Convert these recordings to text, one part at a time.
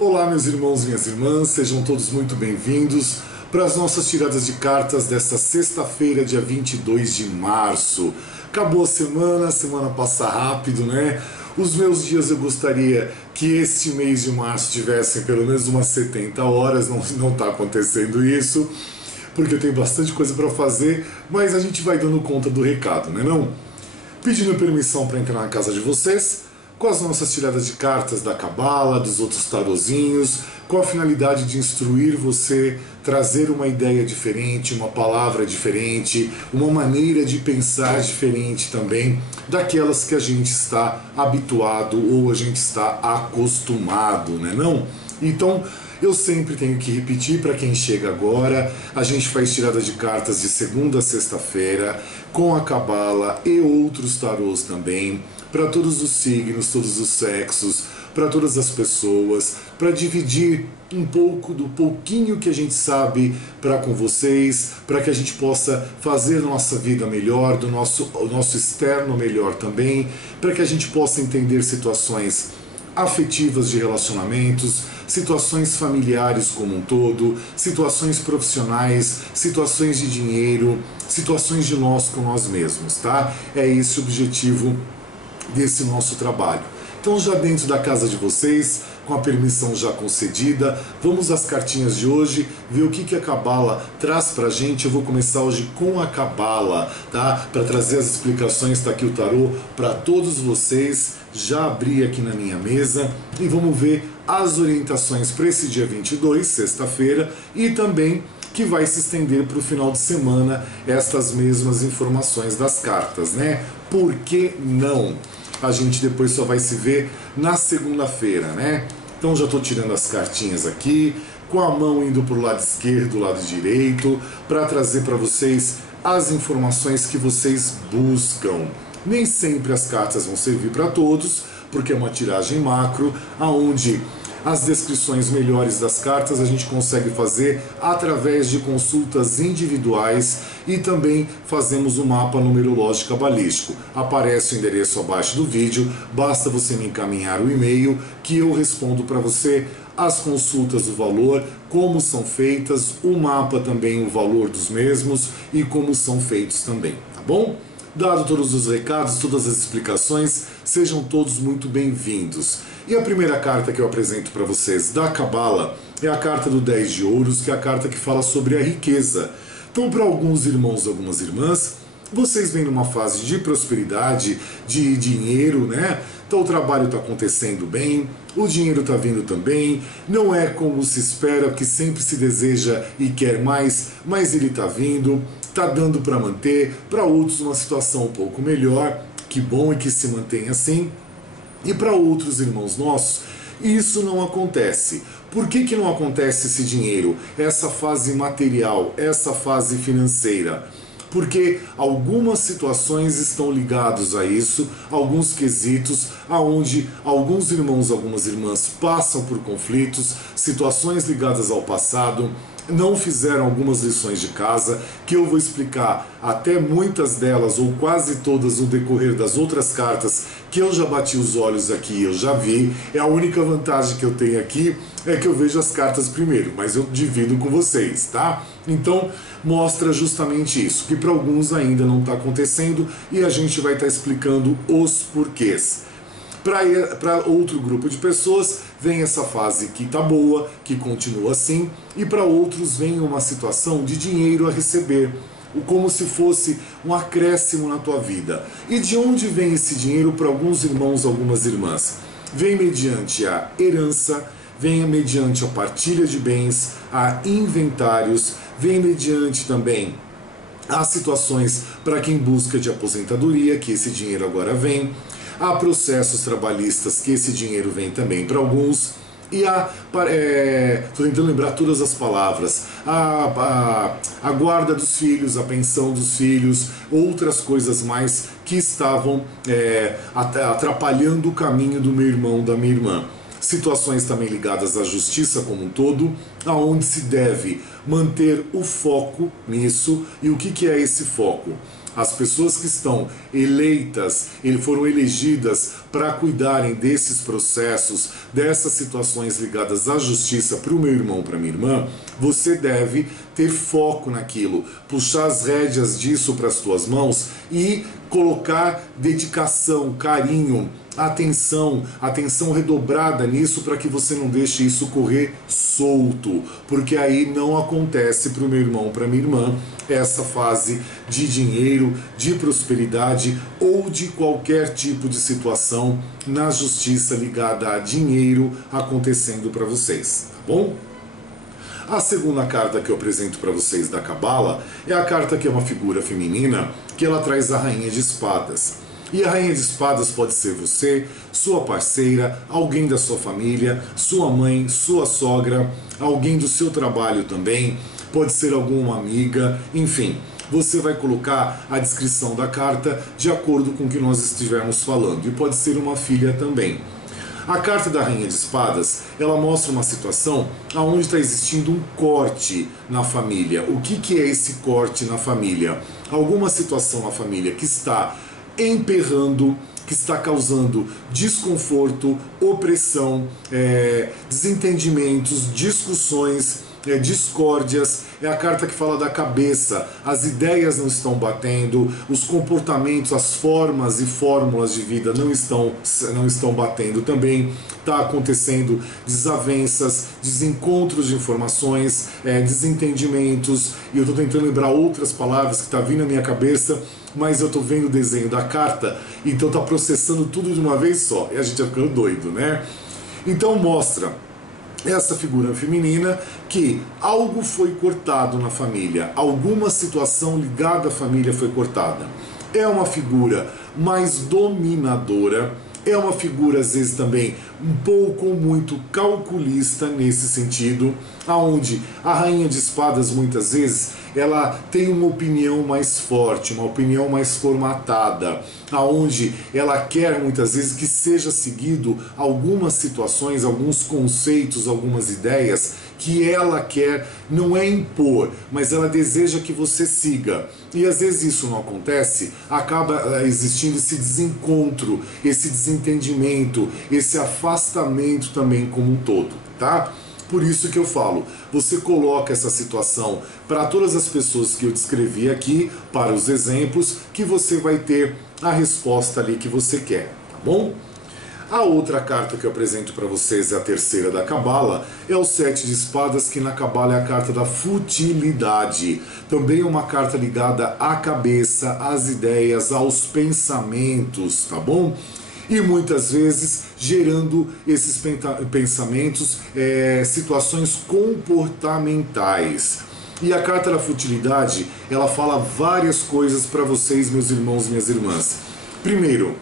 Olá, meus irmãos e minhas irmãs, sejam todos muito bem-vindos para as nossas tiradas de cartas desta sexta-feira, dia 22 de março. Acabou a semana passa rápido, né? Os meus dias eu gostaria que este mês de março tivessem pelo menos umas 70 horas, não está acontecendo isso, porque eu tenho bastante coisa para fazer, mas a gente vai dando conta do recado, né não? Pedindo permissão para entrar na casa de vocês, com as nossas tiradas de cartas da Cabala, dos outros tarozinhos, com a finalidade de instruir você, trazer uma ideia diferente, uma palavra diferente, uma maneira de pensar diferente também, daquelas que a gente está habituado ou a gente está acostumado, né não? Então, eu sempre tenho que repetir para quem chega agora, a gente faz tirada de cartas de segunda a sexta-feira, com a Cabala e outros tarôs também, para todos os signos, todos os sexos, para todas as pessoas, para dividir um pouco do pouquinho que a gente sabe para com vocês, para que a gente possa fazer nossa vida melhor, o nosso externo melhor também, para que a gente possa entender situações afetivas de relacionamentos, situações familiares como um todo, situações profissionais, situações de dinheiro, situações de nós com nós mesmos, tá? É esse o objetivo desse nosso trabalho. Então, já dentro da casa de vocês, com a permissão já concedida, vamos às cartinhas de hoje, ver o que a Cabala traz pra gente. Eu vou começar hoje com a Cabala, tá? Para trazer as explicações, tá aqui o tarô para todos vocês. Já abri aqui na minha mesa e vamos ver as orientações para esse dia 22, sexta-feira, e também que vai se estender para o final de semana estas mesmas informações das cartas, né? Por que não? A gente depois só vai se ver na segunda-feira, né? Então já estou tirando as cartinhas aqui, com a mão indo para o lado esquerdo, lado direito, para trazer para vocês as informações que vocês buscam. Nem sempre as cartas vão servir para todos, porque é uma tiragem macro, aonde as descrições melhores das cartas a gente consegue fazer através de consultas individuais e também fazemos um mapa numerológico cabalístico. Aparece o endereço abaixo do vídeo, basta você me encaminhar o e-mail que eu respondo para você as consultas, o valor, como são feitas, o mapa também, o valor dos mesmos e como são feitos também, tá bom? Dado todos os recados, todas as explicações, sejam todos muito bem-vindos. E a primeira carta que eu apresento para vocês da Cabala é a carta do 10 de ouros, que é a carta que fala sobre a riqueza. Então, para alguns irmãos e algumas irmãs, vocês vêm numa fase de prosperidade, de dinheiro, né? Então o trabalho está acontecendo bem, o dinheiro está vindo também, não é como se espera, que sempre se deseja e quer mais, mas ele está vindo, está dando para manter, para outros uma situação um pouco melhor, que bom e que se mantém assim. E para outros irmãos nossos, isso não acontece. Por que não acontece esse dinheiro, essa fase material, essa fase financeira? Porque algumas situações estão ligadas a isso, alguns quesitos, aonde alguns irmãos, algumas irmãs passam por conflitos, situações ligadas ao passado, não fizeram algumas lições de casa, que eu vou explicar até muitas delas, ou quase todas, no decorrer das outras cartas, que eu já bati os olhos aqui, eu já vi. É a única vantagem que eu tenho aqui, é que eu vejo as cartas primeiro, mas eu divido com vocês, tá? Então, mostra justamente isso, que para alguns ainda não está acontecendo, e a gente vai estar explicando os porquês. Para outro grupo de pessoas, vem essa fase que está boa, que continua assim, e para outros vem uma situação de dinheiro a receber, como se fosse um acréscimo na tua vida. E de onde vem esse dinheiro para alguns irmãos, algumas irmãs? Vem mediante a herança, vem mediante a partilha de bens, a inventários, vem mediante também as situações para quem busca de aposentadoria, que esse dinheiro agora vem. Há processos trabalhistas que esse dinheiro vem também para alguns. E estou tentando lembrar todas as palavras, a guarda dos filhos, a pensão dos filhos, outras coisas mais que estavam atrapalhando o caminho do meu irmão, da minha irmã. Situações também ligadas à justiça como um todo, aonde se deve manter o foco nisso. E o que é esse foco? As pessoas que estão eleitas, foram elegidas para cuidarem desses processos, dessas situações ligadas à justiça para o meu irmão, para minha irmã, você deve ter foco naquilo, puxar as rédeas disso para as tuas mãos e colocar dedicação, carinho, atenção redobrada nisso para que você não deixe isso correr solto, porque aí não acontece para o meu irmão, para minha irmã, essa fase de dinheiro, de prosperidade ou de qualquer tipo de situação na justiça ligada a dinheiro acontecendo para vocês, tá bom? A segunda carta que eu apresento para vocês da Cabala é a carta que é uma figura feminina, que ela traz a Rainha de Espadas. E a Rainha de Espadas pode ser você, sua parceira, alguém da sua família, sua mãe, sua sogra, alguém do seu trabalho também, pode ser alguma amiga, enfim. Você vai colocar a descrição da carta de acordo com o que nós estivermos falando. E pode ser uma filha também. A carta da Rainha de Espadas, ela mostra uma situação onde está existindo um corte na família. O que é esse corte na família? Alguma situação na família que está emperrando, que está causando desconforto, opressão, desentendimentos, discussões, discórdias. É a carta que fala da cabeça, as ideias não estão batendo, os comportamentos, as formas e fórmulas de vida não estão batendo também. Está acontecendo desavenças, desencontros de informações, desentendimentos, e eu estou tentando lembrar outras palavras que está vindo na minha cabeça, mas eu estou vendo o desenho da carta, então está processando tudo de uma vez só, e a gente vai ficando doido, né? Então mostra essa figura feminina que algo foi cortado na família, alguma situação ligada à família foi cortada. É uma figura mais dominadora, é uma figura às vezes também um pouco ou muito calculista nesse sentido, aonde a Rainha de Espadas muitas vezes ela tem uma opinião mais forte, uma opinião mais formatada, aonde ela quer muitas vezes que seja seguido algumas situações, alguns conceitos, algumas ideias que ela quer, não é impor, mas ela deseja que você siga. E às vezes isso não acontece, acaba existindo esse desencontro, esse desentendimento, esse afastamento também como um todo, tá? Por isso que eu falo, você coloca essa situação para todas as pessoas que eu descrevi aqui, para os exemplos, que você vai ter a resposta ali que você quer, tá bom? A outra carta que eu apresento para vocês é a terceira da Cabala, é o 7 de Espadas, que na Cabala é a carta da futilidade. Também é uma carta ligada à cabeça, às ideias, aos pensamentos, tá bom? E muitas vezes gerando esses pensamentos, situações comportamentais. E a carta da futilidade, ela fala várias coisas para vocês, meus irmãos e minhas irmãs. Primeiro,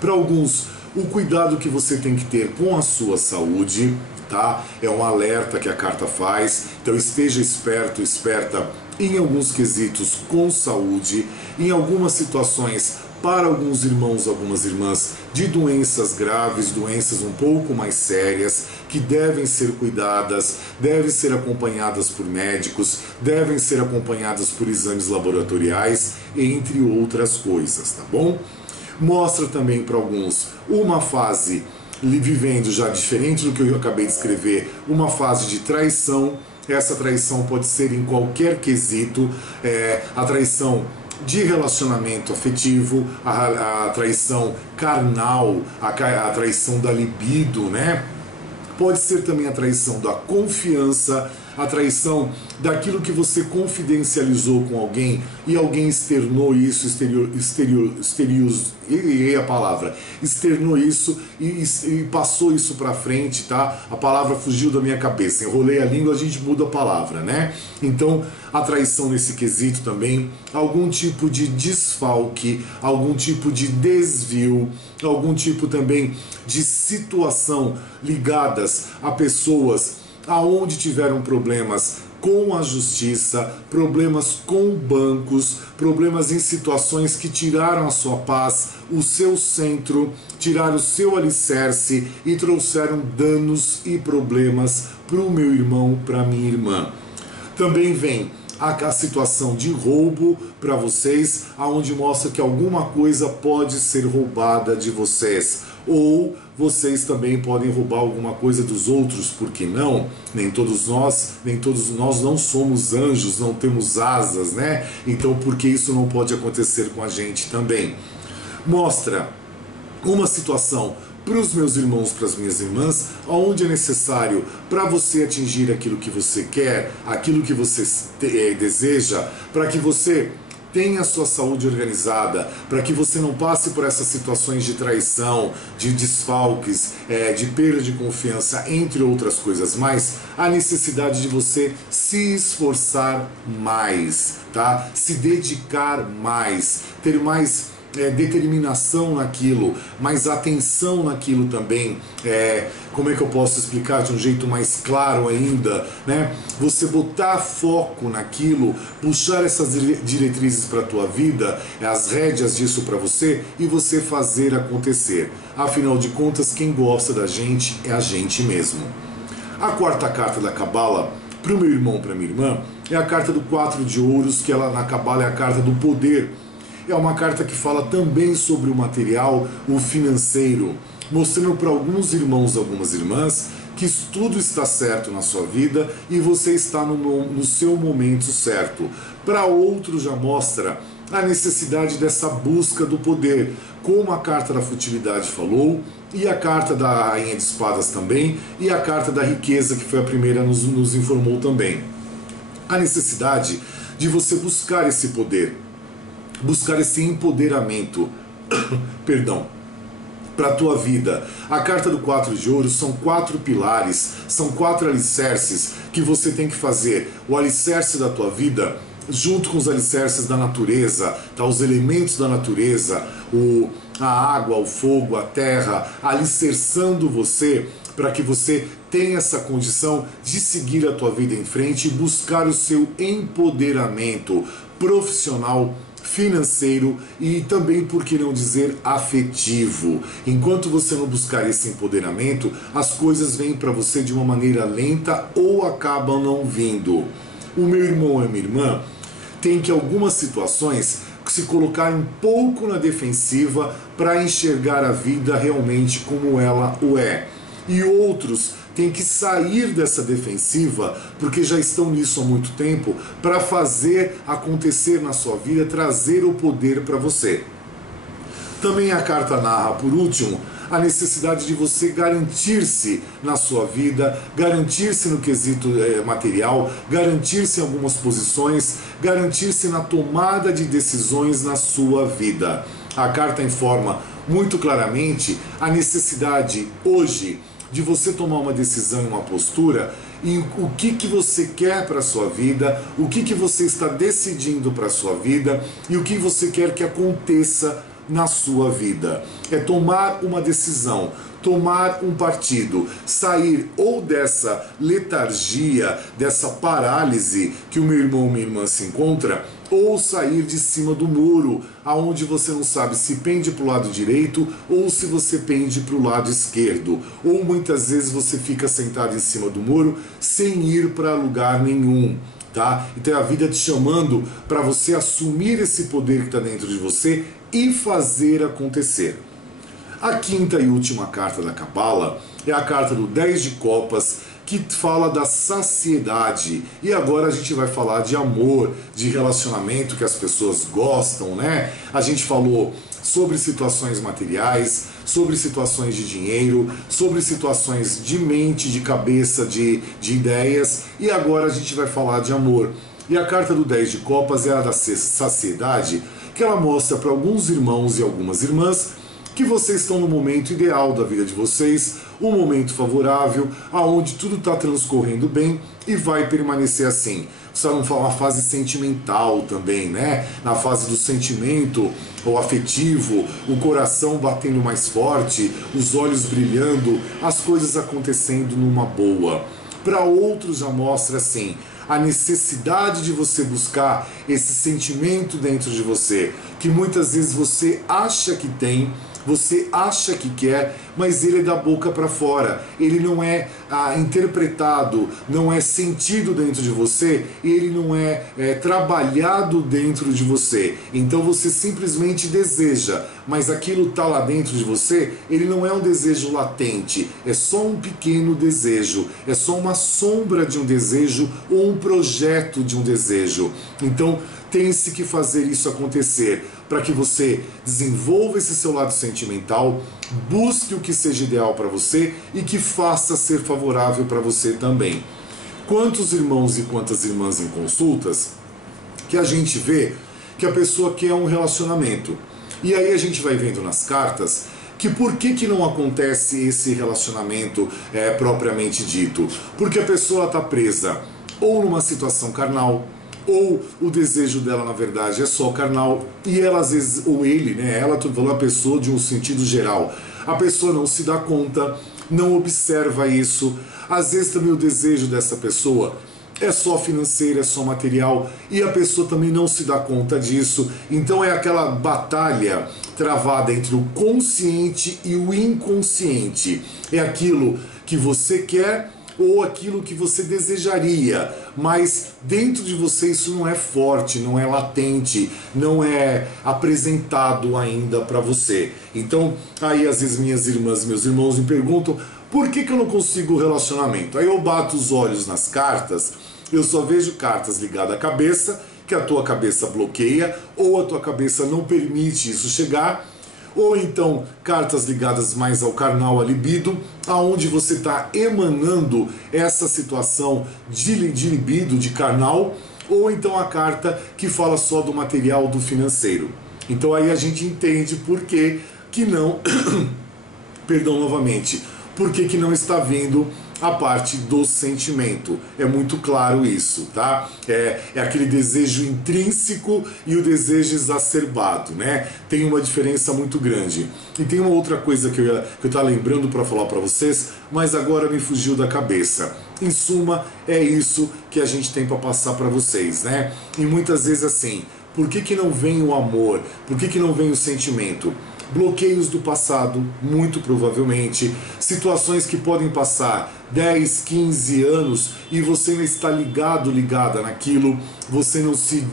para alguns, o cuidado que você tem que ter com a sua saúde, tá? É um alerta que a carta faz, então esteja esperto, esperta em alguns quesitos com saúde, em algumas situações para alguns irmãos, algumas irmãs, de doenças graves, doenças um pouco mais sérias, que devem ser cuidadas, devem ser acompanhadas por médicos, devem ser acompanhadas por exames laboratoriais, entre outras coisas, tá bom? Mostra também para alguns uma fase vivendo já diferente do que eu acabei de escrever, uma fase de traição. Essa traição pode ser em qualquer quesito, a traição de relacionamento afetivo, a traição carnal, a traição da libido, né? Pode ser também a traição da confiança, a traição daquilo que você confidencializou com alguém e alguém externou isso, externou isso e passou isso pra frente, tá? A palavra fugiu da minha cabeça, enrolei a língua, a gente muda a palavra, né? Então, a traição nesse quesito também, algum tipo de desfalque, algum tipo de desvio, algum tipo também de situação ligadas a pessoas aonde tiveram problemas com a justiça, problemas com bancos, problemas em situações que tiraram a sua paz, o seu centro, tiraram o seu alicerce e trouxeram danos e problemas para o meu irmão, para a minha irmã. Também vem a situação de roubo para vocês, aonde mostra que alguma coisa pode ser roubada de vocês, ou vocês também podem roubar alguma coisa dos outros, por que não? Nem todos nós não somos anjos, não temos asas, né? Então por que isso não pode acontecer com a gente também? Mostra uma situação para os meus irmãos, para as minhas irmãs, onde é necessário para você atingir aquilo que você quer, aquilo que você deseja, para que você tenha a sua saúde organizada, para que você não passe por essas situações de traição, de desfalques, de perda de confiança, entre outras coisas mais, a necessidade de você se esforçar mais, tá? Se dedicar mais, ter mais determinação naquilo, mais atenção naquilo também. Como é que eu posso explicar de um jeito mais claro ainda, né? Você botar foco naquilo, puxar essas diretrizes para a tua vida, as rédeas disso para você e você fazer acontecer. Afinal de contas, quem gosta da gente é a gente mesmo. A quarta carta da Cabala, para o meu irmão, para minha irmã, é a carta do 4 de ouros, que ela na Cabala é a carta do poder. É uma carta que fala também sobre o material, o financeiro, mostrando para alguns irmãos, algumas irmãs, que tudo está certo na sua vida e você está no seu momento certo. Para outros já mostra a necessidade dessa busca do poder, como a carta da futilidade falou, e a carta da Rainha de Espadas também, e a carta da riqueza, que foi a primeira, nos informou também. A necessidade de você buscar esse poder, buscar esse empoderamento, perdão, para a tua vida. A carta do 4 de ouros são 4 pilares, são 4 alicerces que você tem que fazer. O alicerce da tua vida, junto com os alicerces da natureza, tá? Os elementos da natureza, a água, o fogo, a terra, alicerçando você para que você tenha essa condição de seguir a tua vida em frente e buscar o seu empoderamento profissional, financeiro e também, por que não dizer, afetivo. Enquanto você não buscar esse empoderamento, as coisas vêm para você de uma maneira lenta ou acabam não vindo. O meu irmão e a minha irmã tem que, em algumas situações, se colocar um pouco na defensiva para enxergar a vida realmente como ela o é. E outros têm que sair dessa defensiva, porque já estão nisso há muito tempo, para fazer acontecer na sua vida, trazer o poder para você. Também a carta narra, por último, a necessidade de você garantir-se na sua vida, garantir-se no quesito material, garantir-se em algumas posições, garantir-se na tomada de decisões na sua vida. A carta informa muito claramente a necessidade hoje de você tomar uma decisão e uma postura e o que você quer para a sua vida, o que você está decidindo para a sua vida e o que você quer que aconteça na sua vida. É tomar uma decisão, tomar um partido, sair ou dessa letargia, dessa parálise que o meu irmão ou minha irmã se encontra, ou sair de cima do muro, aonde você não sabe se pende para o lado direito ou se você pende para o lado esquerdo, ou muitas vezes você fica sentado em cima do muro sem ir para lugar nenhum. Tá? Então é a vida te chamando para você assumir esse poder que está dentro de você e fazer acontecer. A quinta e última carta da Cabala é a carta do 10 de copas, que fala da saciedade. E agora a gente vai falar de amor, de relacionamento que as pessoas gostam, né? A gente falou sobre situações materiais, sobre situações de dinheiro, sobre situações de mente, de cabeça, de ideias, e agora a gente vai falar de amor. E a carta do 10 de copas é a da saciedade, que ela mostra para alguns irmãos e algumas irmãs que vocês estão no momento ideal da vida de vocês, um momento favorável, aonde tudo está transcorrendo bem e vai permanecer assim. Você não fala uma fase sentimental também, né? Na fase do sentimento ou afetivo, o coração batendo mais forte, os olhos brilhando, as coisas acontecendo numa boa. Para outros já mostra assim, a necessidade de você buscar esse sentimento dentro de você, que muitas vezes você acha que tem, Você acha que quer, mas ele é da boca para fora. Ele não é interpretado, não é sentido dentro de você, ele não é trabalhado dentro de você. Então você simplesmente deseja, mas aquilo está lá dentro de você, ele não é um desejo latente, é só um pequeno desejo, é só uma sombra de um desejo ou um projeto de um desejo. Então tem-se que fazer isso acontecer para que você desenvolva esse seu lado sentimental, busque o que seja ideal para você e que faça ser favorável para você também. Quantos irmãos e quantas irmãs em consultas que a gente vê que a pessoa quer um relacionamento, e aí a gente vai vendo nas cartas que por que não acontece esse relacionamento propriamente dito? Porque a pessoa está presa ou numa situação carnal, ou o desejo dela na verdade é só carnal, e ela às vezes, ou ele, né, ela, tô falando a pessoa de um sentido geral, a pessoa não se dá conta, não observa isso, às vezes também o desejo dessa pessoa é só financeiro, é só material, e a pessoa também não se dá conta disso. Então é aquela batalha travada entre o consciente e o inconsciente, é aquilo que você quer ou aquilo que você desejaria, mas dentro de você isso não é forte, não é latente, não é apresentado ainda para você. Então aí às vezes minhas irmãs e meus irmãos me perguntam: por que eu não consigo relacionamento? Aí eu bato os olhos nas cartas, eu só vejo cartas ligadas à cabeça, que a tua cabeça bloqueia, ou a tua cabeça não permite isso chegar, ou então cartas ligadas mais ao carnal, à libido, aonde você está emanando essa situação de libido, de carnal, ou então a carta que fala só do material, do financeiro. Então aí a gente entende por que não, perdão novamente, por que não está vindo a parte do sentimento. É muito claro isso, tá? É aquele desejo intrínseco e o desejo exacerbado, né? Tem uma diferença muito grande. E tem uma outra coisa que eu estava lembrando para falar para vocês, mas agora me fugiu da cabeça. Em suma, é isso que a gente tem para passar para vocês, né? E muitas vezes assim, por que não vem o amor? Por que não vem o sentimento? Bloqueios do passado, muito provavelmente, situações que podem passar 10, 15 anos e você não está ligada naquilo, você não se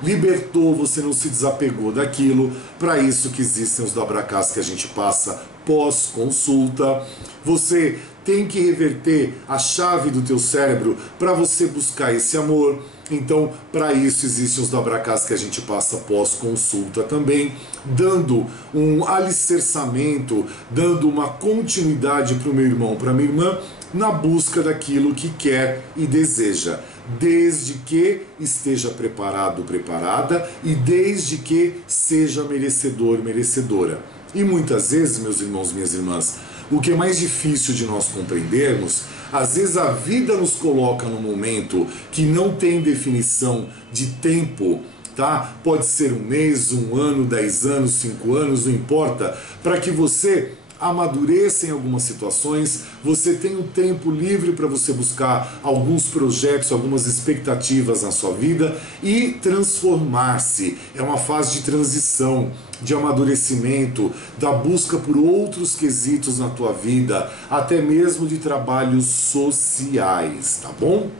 libertou, você não se desapegou daquilo. Para isso que existem os Dabracás que a gente passa pós-consulta. Você tem que reverter a chave do teu cérebro para você buscar esse amor. Então, para isso existem os Dabracás que a gente passa pós-consulta também, dando um alicerçamento, dando uma continuidade para o meu irmão, para a minha irmã, na busca daquilo que quer e deseja, desde que esteja preparado, preparada, e desde que seja merecedor, merecedora. E muitas vezes, meus irmãos, minhas irmãs, o que é mais difícil de nós compreendermos, às vezes a vida nos coloca num momento que não tem definição de tempo, tá? Pode ser um mês, um ano, 10 anos, 5 anos, não importa, para que você amadureça em algumas situações, você tem um tempo livre para você buscar alguns projetos, algumas expectativas na sua vida e transformar-se. É uma fase de transição, de amadurecimento, da busca por outros quesitos na tua vida, até mesmo de trabalhos sociais, tá bom?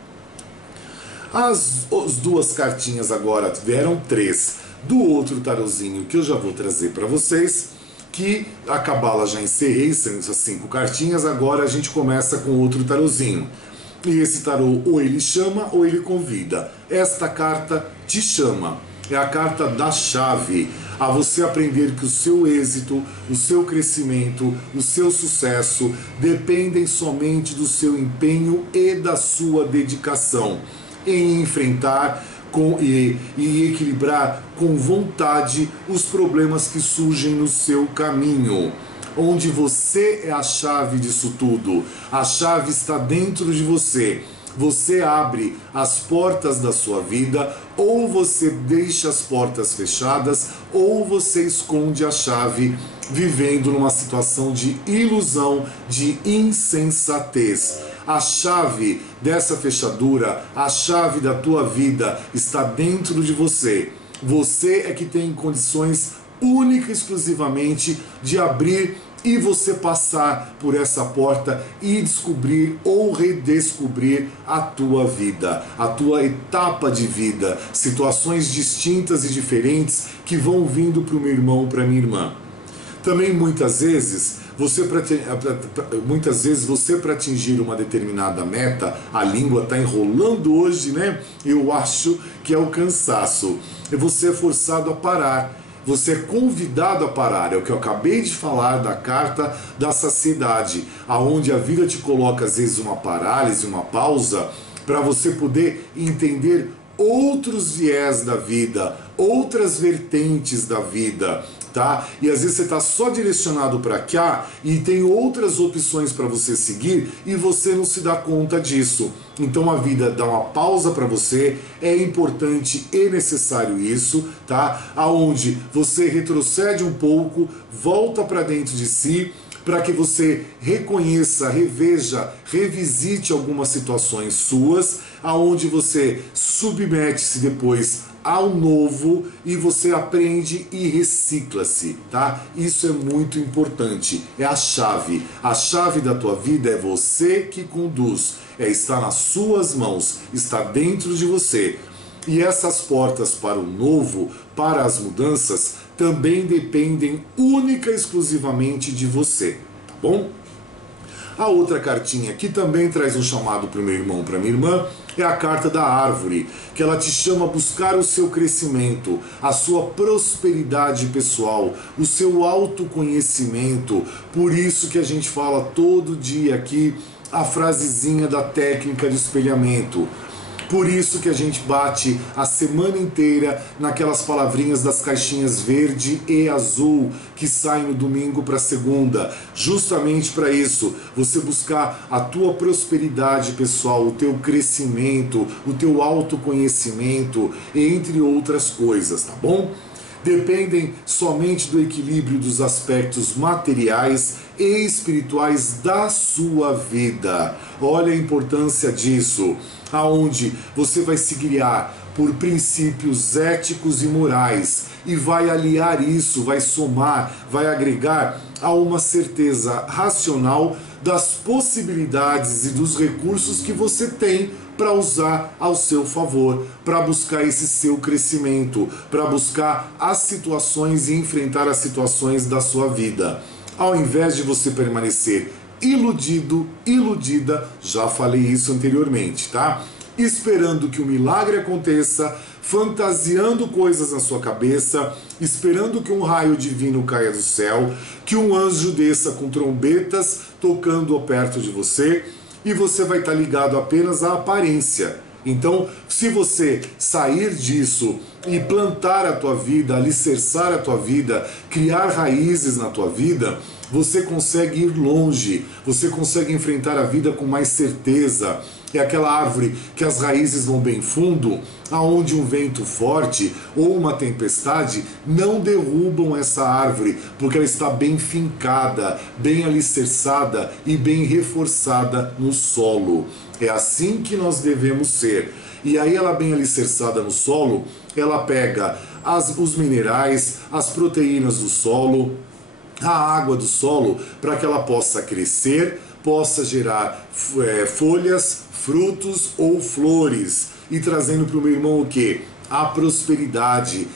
As duas cartinhas agora vieram 3 do outro tarozinho que eu já vou trazer para vocês, que a cabala já encerrei, são essas 5 cartinhas, agora a gente começa com outro tarozinho. E esse tarô ou ele chama ou ele convida. Esta carta te chama, é a carta da chave, a você aprender que o seu êxito, o seu crescimento, o seu sucesso dependem somente do seu empenho e da sua dedicação em enfrentar e equilibrar com vontade os problemas que surgem no seu caminho, onde você é a chave disso tudo. A chave está dentro de você. Você abre as portas da sua vida, ou você deixa as portas fechadas, ou você esconde a chave, vivendo numa situação de ilusão, de insensatez. A chave dessa fechadura, a chave da tua vida está dentro de você. Você é que tem condições única e exclusivamente de abrir e você passar por essa porta e descobrir ou redescobrir a tua vida, a tua etapa de vida, situações distintas e diferentes que vão vindo para o meu irmão, para minha irmã. Também muitas vezes você para atingir uma determinada meta, a língua está enrolando hoje, né? Eu acho que é o cansaço. Você é forçado a parar. Você é convidado a parar, é o que eu acabei de falar da carta da saciedade, aonde a vida te coloca às vezes uma parálise, uma pausa, para você poder entender outros viés da vida, outras vertentes da vida, tá? E às vezes você está só direcionado para cá e tem outras opções para você seguir e você não se dá conta disso. Então a vida dá uma pausa para você, é importante e necessário isso, tá? Aonde você retrocede um pouco, volta para dentro de si, para que você reconheça, reveja, revisite algumas situações suas, aonde você submete-se depois ao novo e você aprende e recicla-se, tá? Isso é muito importante, é a chave. A chave da tua vida é você que conduz, está nas suas mãos, está dentro de você. E essas portas para o novo, para as mudanças, também dependem única e exclusivamente de você, tá bom? A outra cartinha que também traz um chamado para o meu irmão, para minha irmã, é a carta da árvore, que ela te chama a buscar o seu crescimento, a sua prosperidade pessoal, o seu autoconhecimento. Por isso que a gente fala todo dia aqui a frasezinha da técnica de espelhamento. Por isso que a gente bate a semana inteira naquelas palavrinhas das caixinhas verde e azul que saem no domingo para segunda. Justamente para isso, você buscar a tua prosperidade pessoal, o teu crescimento, o teu autoconhecimento, entre outras coisas, tá bom? Dependem somente do equilíbrio dos aspectos materiais e espirituais da sua vida. Olha a importância disso, aonde você vai se guiar por princípios éticos e morais e vai aliar isso, vai somar, vai agregar a uma certeza racional das possibilidades e dos recursos que você tem para usar ao seu favor, para buscar esse seu crescimento, para buscar as situações e enfrentar as situações da sua vida. Ao invés de você permanecer iludido, iludida, já falei isso anteriormente, tá? Esperando que o milagre aconteça, fantasiando coisas na sua cabeça, esperando que um raio divino caia do céu, que um anjo desça com trombetas tocando perto de você, e você vai estar ligado apenas à aparência. Então, se você sair disso e plantar a tua vida, alicerçar a tua vida, criar raízes na tua vida, você consegue ir longe, você consegue enfrentar a vida com mais certeza. É aquela árvore que as raízes vão bem fundo, aonde um vento forte ou uma tempestade não derrubam essa árvore, porque ela está bem fincada, bem alicerçada e bem reforçada no solo. É assim que nós devemos ser. E aí ela bem alicerçada no solo, ela pega os minerais, as proteínas do solo, a água do solo, para que ela possa crescer, possa gerar folhas, frutos ou flores, e trazendo para o meu irmão o quê? A prosperidade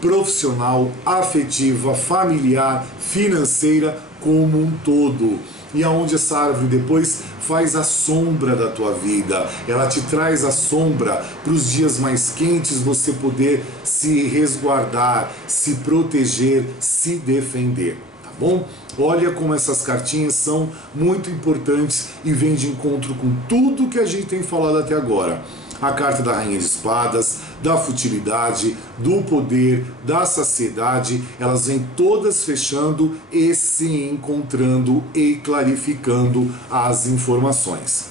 profissional, afetiva, familiar, financeira como um todo. E aonde essa árvore depois faz a sombra da tua vida, ela te traz a sombra para os dias mais quentes você poder se resguardar, se proteger, se defender, tá bom? Olha como essas cartinhas são muito importantes e vêm de encontro com tudo que a gente tem falado até agora. A carta da Rainha de Espadas, da futilidade, do poder, da saciedade, elas vêm todas fechando e se encontrando e clarificando as informações.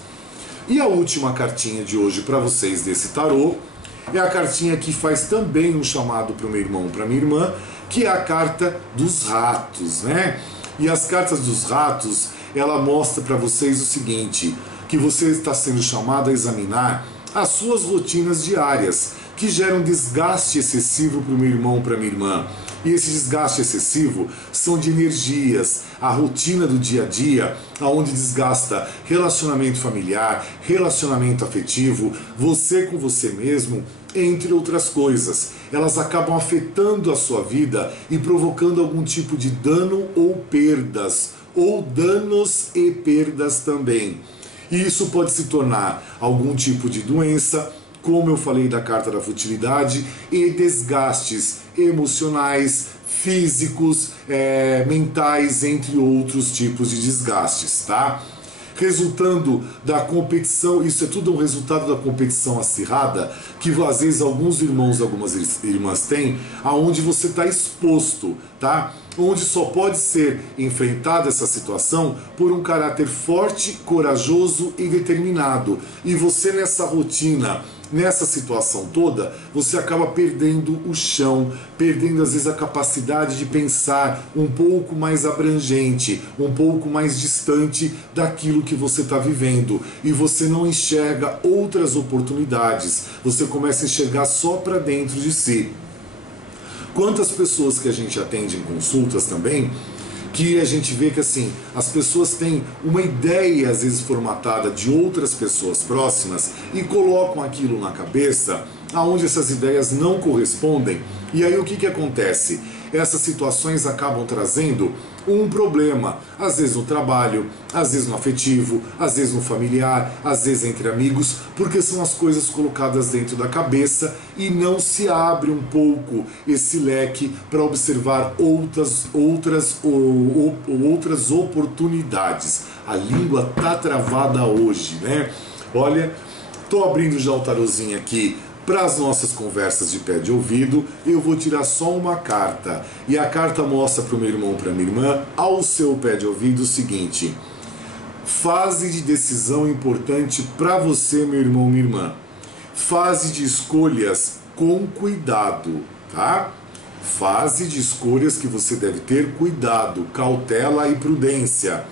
E a última cartinha de hoje para vocês desse tarô é a cartinha que faz também um chamado para o meu irmão, para minha irmã, que é a carta dos ratos, né? E as cartas dos ratos, ela mostra para vocês o seguinte, que você está sendo chamado a examinar as suas rotinas diárias, que geram desgaste excessivo para o meu irmão, para minha irmã. E esse desgaste excessivo são de energias, a rotina do dia a dia, onde desgasta relacionamento familiar, relacionamento afetivo, você com você mesmo, entre outras coisas. Elas acabam afetando a sua vida e provocando algum tipo de dano ou perdas, ou danos e perdas também. E isso pode se tornar algum tipo de doença, como eu falei da carta da futilidade, e desgastes emocionais, físicos, mentais, entre outros tipos de desgastes, tá? Resultando da competição, isso é tudo um resultado da competição acirrada, que às vezes alguns irmãos, algumas irmãs têm, aonde você está exposto, tá? Onde só pode ser enfrentada essa situação por um caráter forte, corajoso e determinado. E você nessa rotina, nessa situação toda, você acaba perdendo o chão, perdendo às vezes a capacidade de pensar um pouco mais abrangente, um pouco mais distante daquilo que você está vivendo. E você não enxerga outras oportunidades, você começa a enxergar só para dentro de si. Quantas pessoas que a gente atende em consultas também, que a gente vê que assim, as pessoas têm uma ideia às vezes formatada de outras pessoas próximas e colocam aquilo na cabeça, aonde essas ideias não correspondem. E aí o que acontece? Essas situações acabam trazendo um problema, às vezes no trabalho, às vezes no afetivo, às vezes no familiar, às vezes entre amigos, porque são as coisas colocadas dentro da cabeça e não se abre um pouco esse leque para observar outras oportunidades. A língua tá travada hoje, né? Olha, tô abrindo já o tarozinho aqui para as nossas conversas de pé de ouvido. Eu vou tirar só uma carta, e a carta mostra para o meu irmão, para a minha irmã, ao seu pé de ouvido o seguinte: fase de decisão importante para você, meu irmão, minha irmã. Fase de escolhas com cuidado, tá? Fase de escolhas que você deve ter cuidado, cautela e prudência.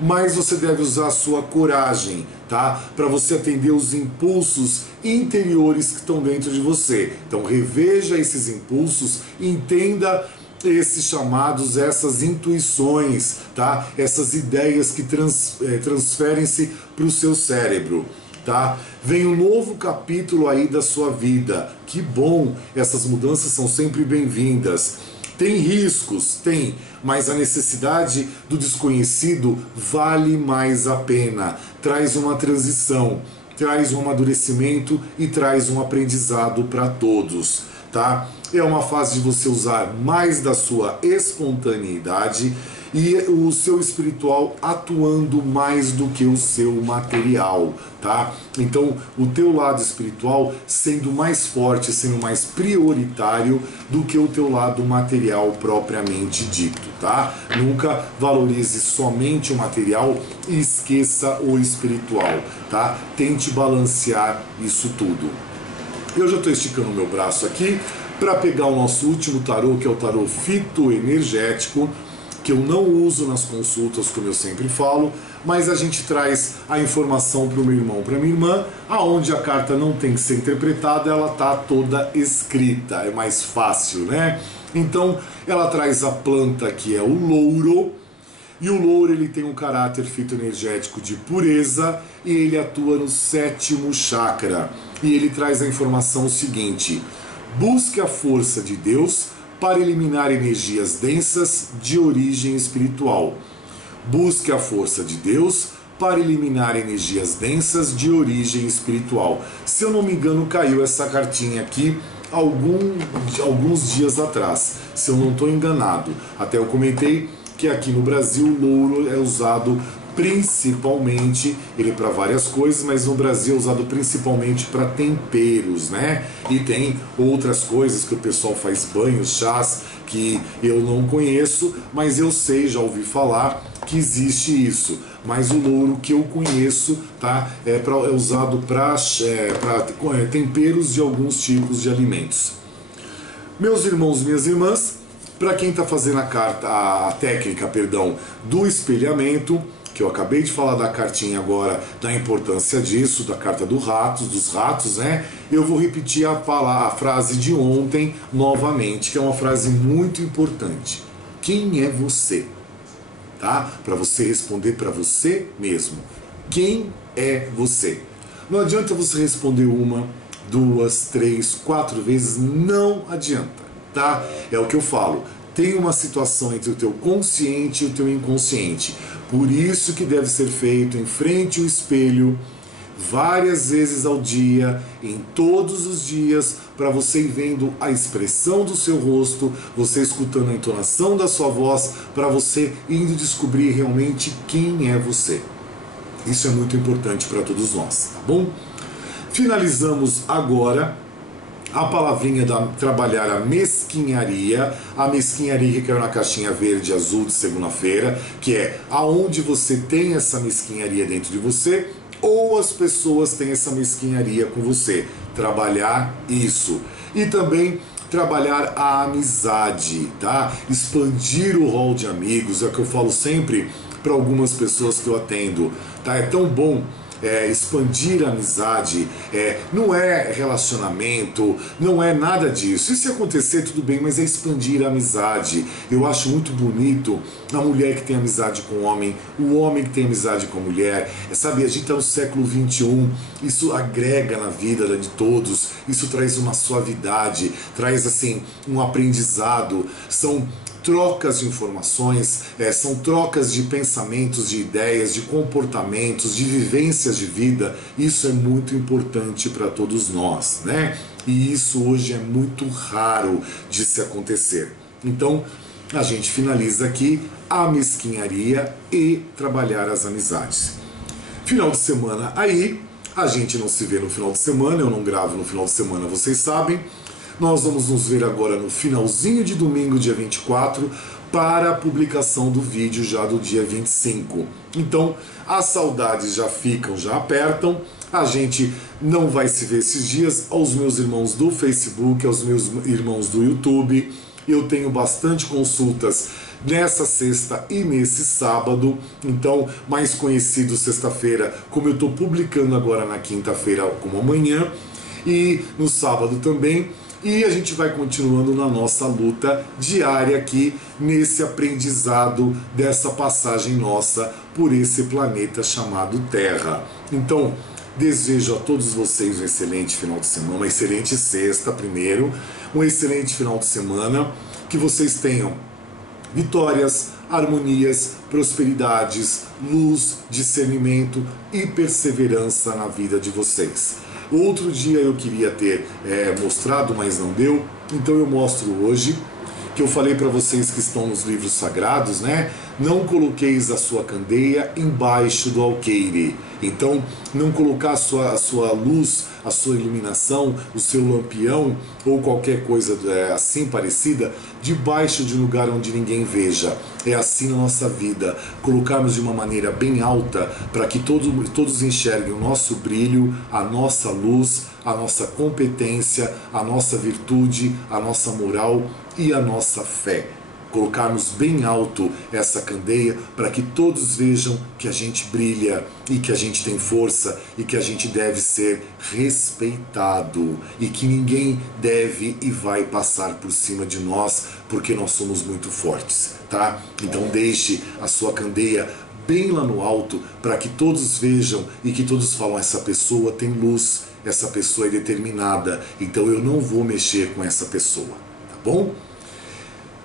Mas você deve usar a sua coragem, tá? Para você atender os impulsos interiores que estão dentro de você. Então reveja esses impulsos, entenda esses chamados, essas intuições, tá? Essas ideias que transferem-se para o seu cérebro, tá? Vem um novo capítulo aí da sua vida. Que bom! Essas mudanças são sempre bem-vindas. Tem riscos? Tem, mas a necessidade do desconhecido vale mais a pena. Traz uma transição, traz um amadurecimento e traz um aprendizado para todos, tá? É uma fase de você usar mais da sua espontaneidade e o seu espiritual atuando mais do que o seu material, tá? Então, o teu lado espiritual sendo mais forte, sendo mais prioritário do que o teu lado material propriamente dito, tá? Nunca valorize somente o material e esqueça o espiritual, tá? Tente balancear isso tudo. Eu já estou esticando o meu braço aqui para pegar o nosso último tarô, que é o tarô fitoenergético, que eu não uso nas consultas, como eu sempre falo, mas a gente traz a informação para o meu irmão, para minha irmã, aonde a carta não tem que ser interpretada, ela tá toda escrita, é mais fácil, né? Então, ela traz a planta que é o louro, e o louro ele tem um caráter fitoenergético de pureza e ele atua no 7º chakra. E ele traz a informação seguinte: busque a força de Deus para eliminar energias densas de origem espiritual. Busque a força de Deus para eliminar energias densas de origem espiritual. Se eu não me engano, caiu essa cartinha aqui alguns dias atrás, se eu não estou enganado. Até eu comentei que aqui no Brasil o louro é usado principalmente, ele é para várias coisas, mas no Brasil é usado principalmente para temperos, né? E tem outras coisas que o pessoal faz banhos, chás, que eu não conheço, mas eu sei, já ouvi falar que existe isso. Mas o louro que eu conheço, tá, é usado para temperos de alguns tipos de alimentos. Meus irmãos, minhas irmãs, para quem está fazendo a técnica do espelhamento, que eu acabei de falar da cartinha agora, da importância disso, da carta dos ratos, né? Eu vou repetir a frase de ontem novamente, que é uma frase muito importante. Quem é você? Tá? Para você responder para você mesmo. Quem é você? Não adianta você responder uma, duas, três, quatro vezes, não adianta, tá? É o que eu falo. Tem uma situação entre o teu consciente e o teu inconsciente. Por isso que deve ser feito em frente ao espelho, várias vezes ao dia, em todos os dias, para você ir vendo a expressão do seu rosto, você escutando a entonação da sua voz, para você indo descobrir realmente quem é você. Isso é muito importante para todos nós, tá bom? Finalizamos agora a palavrinha da trabalhar a mesquinharia que caiu na caixinha verde e azul de segunda-feira, que é aonde você tem essa mesquinharia dentro de você, ou as pessoas têm essa mesquinharia com você. Trabalhar isso. E também trabalhar a amizade, tá? Expandir o rol de amigos, é o que eu falo sempre para algumas pessoas que eu atendo, tá? É tão bom expandir a amizade, não é relacionamento, não é nada disso. E se acontecer, tudo bem, mas é expandir a amizade. Eu acho muito bonito a mulher que tem amizade com o homem que tem amizade com a mulher. Sabe, a gente está no século XXI, isso agrega na vida de todos, isso traz uma suavidade, traz assim um aprendizado, são trocas de informações, são trocas de pensamentos, de ideias, de comportamentos, de vivências de vida. Isso é muito importante para todos nós, né? E isso hoje é muito raro de se acontecer. Então, a gente finaliza aqui a mesquinharia e trabalhar as amizades. Final de semana aí, a gente não se vê no final de semana, eu não gravo no final de semana, vocês sabem. Nós vamos nos ver agora no finalzinho de domingo, dia 24, para a publicação do vídeo já do dia 25. Então, as saudades já apertam, a gente não vai se ver esses dias. Aos meus irmãos do Facebook, aos meus irmãos do YouTube, eu tenho bastante consultas nessa sexta e nesse sábado, então, mais conhecido sexta-feira, como eu estou publicando agora na quinta-feira, como amanhã, e no sábado também. E a gente vai continuando na nossa luta diária aqui, nesse aprendizado dessa passagem nossa por esse planeta chamado Terra. Então, desejo a todos vocês um excelente final de semana, uma excelente sexta primeiro, um excelente final de semana, que vocês tenham vitórias, harmonias, prosperidades, luz, discernimento e perseverança na vida de vocês. Outro dia eu queria ter mostrado, mas não deu, então eu mostro hoje, que eu falei para vocês que estão nos livros sagrados, né? Não coloqueis a sua candeia embaixo do alqueire. Então, não colocar a sua luz, a sua iluminação, o seu lampião ou qualquer coisa assim parecida debaixo de um lugar onde ninguém veja. É assim na nossa vida, colocarmos de uma maneira bem alta para que todos enxerguem o nosso brilho, a nossa luz, a nossa competência, a nossa virtude, a nossa moral e a nossa fé. Colocarmos bem alto essa candeia para que todos vejam que a gente brilha e que a gente tem força e que a gente deve ser respeitado e que ninguém deve e vai passar por cima de nós porque nós somos muito fortes, tá? Então deixe a sua candeia bem lá no alto para que todos vejam e que todos falam: essa pessoa tem luz, essa pessoa é determinada, então eu não vou mexer com essa pessoa, tá bom?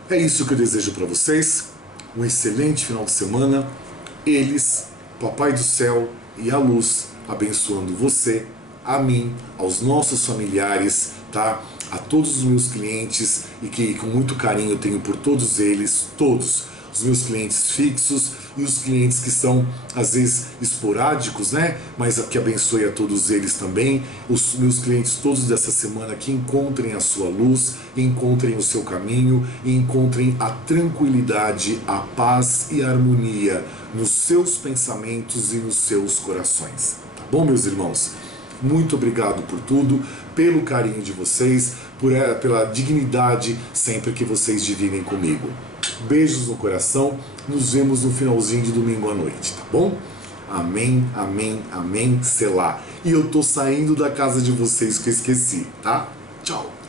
É isso que eu desejo para vocês, um excelente final de semana, eles, Papai do Céu e a Luz, abençoando você, a mim, aos nossos familiares, tá? A todos os meus clientes, e que com muito carinho eu tenho por todos eles, todos os meus clientes fixos e os clientes que são às vezes esporádicos, né? Mas que abençoe a todos eles também. Os meus clientes todos dessa semana que encontrem a sua luz, encontrem o seu caminho e encontrem a tranquilidade, a paz e a harmonia nos seus pensamentos e nos seus corações. Tá bom, meus irmãos? Muito obrigado por tudo, pelo carinho de vocês, pela dignidade sempre que vocês dividem comigo. Beijos no coração. Nos vemos no finalzinho de domingo à noite, tá bom? Amém, amém, amém, selá. E eu tô saindo da casa de vocês que eu esqueci, tá? Tchau.